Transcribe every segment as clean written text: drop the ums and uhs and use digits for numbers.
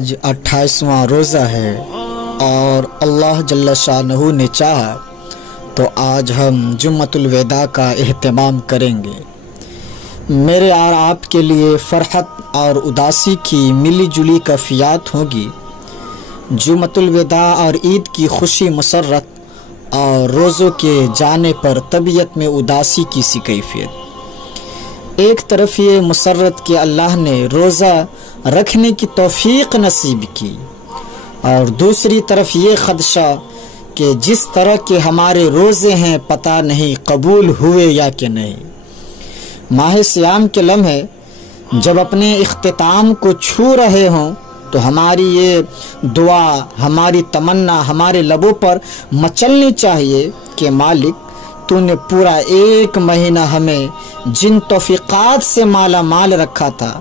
آج 28واں روزہ ہے اور اللہ جل شانہ نے چاہا تو آج ہم جمعۃ الوداع کا اہتمام کریں گے۔ میرے اور آپ کے لیے فرحت اور اداسی کی ملی جلی کیفیات ہوگی۔ جمعۃ الوداع اور عید کی خوشی مسرت اور روزوں کے جانے پر طبیعت میں اداسی کی سی کیفیت۔ ایک طرف یہ مسرت کہ اللہ نے روزہ رکھنے کی توفیق نصیب کی، اور دوسری طرف یہ خدشہ کہ جس طرح کے ہمارے روزے ہیں پتہ نہیں قبول ہوئے یا کہ نہیں۔ ماہ صیام کے لمحے جب اپنے اختتام کو چھو رہے ہوں تو ہماری یہ دعا، ہماری تمنا ہمارے لبوں پر مچلنی چاہیے کہ مالک تو نے پورا ایک مہینہ ہمیں جن توفیقات سے مالا مال رکھا تھا،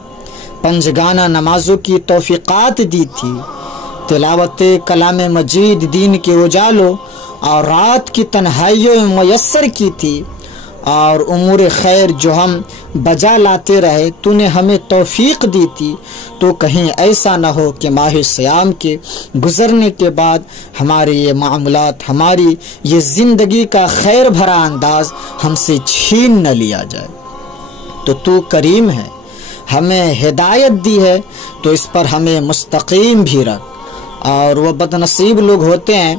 پنجگانہ نمازوں کی توفیقات دی تھی، تلاوت کلام مجید دین کے اجالوں اور رات کی تنہائیوں میں میسر کی تھی، اور امور خیر جو ہم بجا لاتے رہے تو نے ہمیں توفیق دی تھی، تو کہیں ایسا نہ ہو کہ ماہ صیام کے گزرنے کے بعد ہمارے یہ معاملات، ہماری یہ زندگی کا خیر بھرا انداز ہم سے چھین نہ لیا جائے۔ تو کریم ہے، ہمیں ہدایت دی ہے تو اس پر ہمیں مستقیم بھی رکھ۔ اور وہ بدنصیب لوگ ہوتے ہیں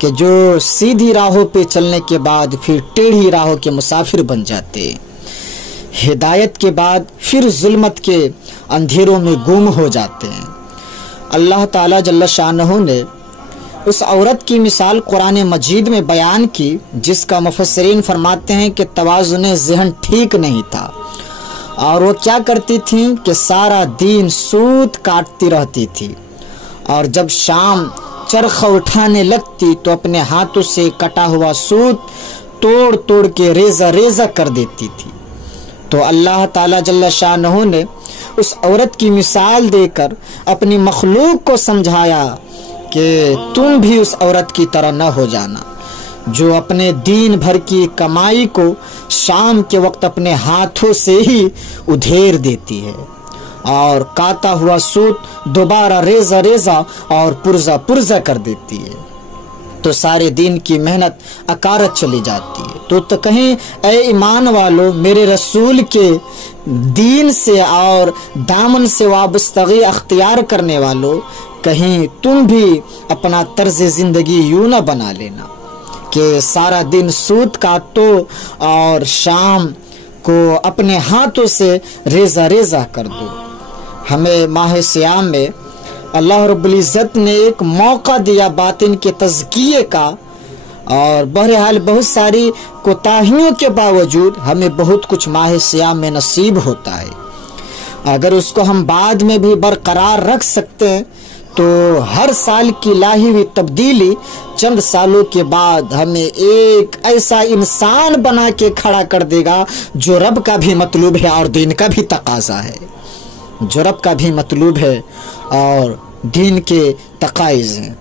کہ جو سیدھی راہوں پہ چلنے کے بعد پھر ٹیڑھی راہوں کے مسافر بن جاتے ہیں، ہدایت کے بعد پھر ظلمت کے اندھیروں میں گم ہو جاتے ہیں۔ اللہ تعالیٰ جل شانہ نے اس عورت کی مثال قرآن مجید میں بیان کی جس کا مفسرین فرماتے ہیں کہ توازن ذہن ٹھیک نہیں تھا، اور وہ کیا کرتی تھیں کہ سارا دن سود کاٹتی رہتی تھی، اور جب شام چرخہ اٹھانے لگتی تو اپنے ہاتھوں سے کٹا ہوا سود توڑ توڑ کے ریزہ ریزہ کر دیتی تھی۔ تو اللہ تعالیٰ جل شانہ نے اس عورت کی مثال دے کر اپنی مخلوق کو سمجھایا کہ تم بھی اس عورت کی طرح نہ ہو جانا جو اپنے دین بھر کی کمائی کو شام کے وقت اپنے ہاتھوں سے ہی ادھیر دیتی ہے، اور کاتا ہوا سود دوبارہ ریزہ ریزہ اور پرزہ پرزہ کر دیتی ہے، تو سارے دین کی محنت اکارت چلی جاتی ہے۔ تو کہیں اے ایمان والو، میرے رسول کے دین سے اور دامن سے وابستگی اختیار کرنے والو، کہیں تم بھی اپنا طرز زندگی یوں نہ بنا لینا کہ سارا دن سود کاٹو اور شام کو اپنے ہاتھوں سے ریزہ ریزہ کر دو۔ ہمیں ماہ صیام میں اللہ رب العزت نے ایک موقع دیا باطن کے تزکیے کا، اور بہرحال بہت ساری کوتاہیوں کے باوجود ہمیں بہت کچھ ماہ صیام میں نصیب ہوتا ہے۔ اگر اس کو ہم بعد میں بھی برقرار رکھ سکتے ہیں تو ہر سال کی لائی ہوئی تبدیلی چند سالوں کے بعد ہمیں ایک ایسا انسان بنا کے کھڑا کر دے گا جو رب کا بھی مطلوب ہے اور دین کا بھی تقاضا ہے، جو رب کا بھی مطلوب ہے اور دین کے تقاضے ہیں۔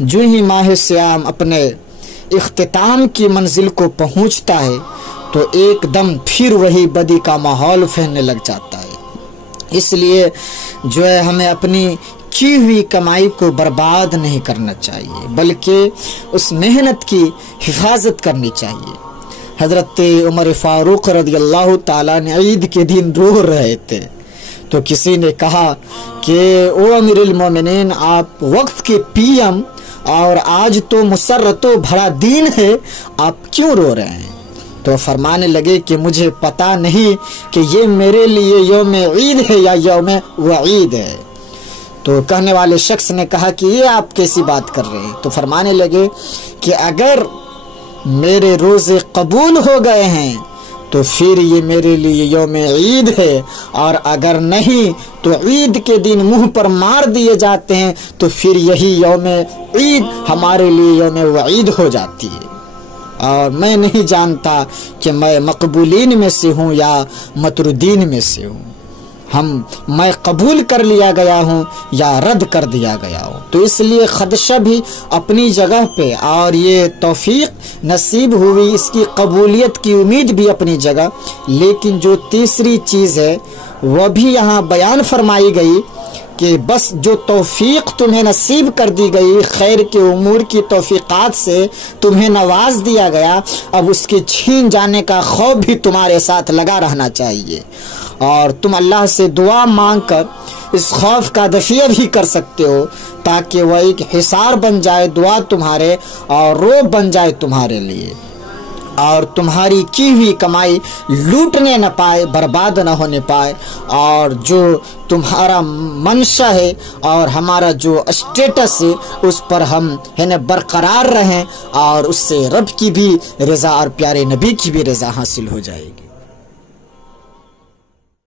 جو ہی ماہ صیام اپنے اختتام کی منزل کو پہنچتا ہے تو ایک دم پھر وہی بدی کا ماحول پھیلنے لگ جاتا ہے۔ اس لیے جو ہے ہمیں اپنی کی ہوئی کمائی کو برباد نہیں کرنا چاہیے، بلکہ اس محنت کی حفاظت کرنی چاہیے۔ حضرت عمر فاروق رضی اللہ تعالیٰ نے عید کے دن رو رہے تھے، تو کسی نے کہا کہ او امیر المومنین، آپ وقت کے پی ایم اور آج تو مسرت و بھرا دین ہے، آپ کیوں رو رہے ہیں؟ تو فرمانے لگے کہ مجھے پتا نہیں کہ یہ میرے لیے یوم عید ہے یا یوم وعید ہے۔ تو کہنے والے شخص نے کہا کہ یہ آپ کیسی بات کر رہے ہیں؟ تو فرمانے لگے کہ اگر میرے روزے قبول ہو گئے ہیں تو پھر یہ میرے لیے یوم عید ہے، اور اگر نہیں تو عید کے دن منہ پر مار دیے جاتے ہیں تو پھر یہی یوم عید ہمارے لیے یوم وعید ہو جاتی ہے۔ اور میں نہیں جانتا کہ میں مقبولین میں سے ہوں یا مطرودین میں سے ہوں، میں قبول کر لیا گیا ہوں یا رد کر دیا گیا ہوں۔ تو اس لیے خدشہ بھی اپنی جگہ پہ، اور یہ توفیق نصیب ہوئی، اس کی قبولیت کی امید بھی اپنی جگہ، لیکن جو تیسری چیز ہے وہ بھی یہاں بیان فرمائی گئی کہ بس جو توفیق تمہیں نصیب کر دی گئی، خیر کے امور کی توفیقات سے تمہیں نواز دیا گیا، اب اس کے چھین جانے کا خوف بھی تمہارے ساتھ لگا رہنا چاہیے، اور تم اللہ سے دعا مانگ کر اس خوف کا دفیع بھی کر سکتے ہو، تاکہ وہ ایک حصار بن جائے دعا تمہارے اور روب بن جائے تمہارے لیے، اور تمہاری کی ہوئی کمائی لوٹنے نہ پائے، برباد نہ ہونے پائے، اور جو تمہارا منشا ہے اور ہمارا جو اسٹیٹس ہے اس پر ہم برقرار رہیں، اور اس سے رب کی بھی رضا اور پیارے نبی کی بھی رضا حاصل ہو جائے گی۔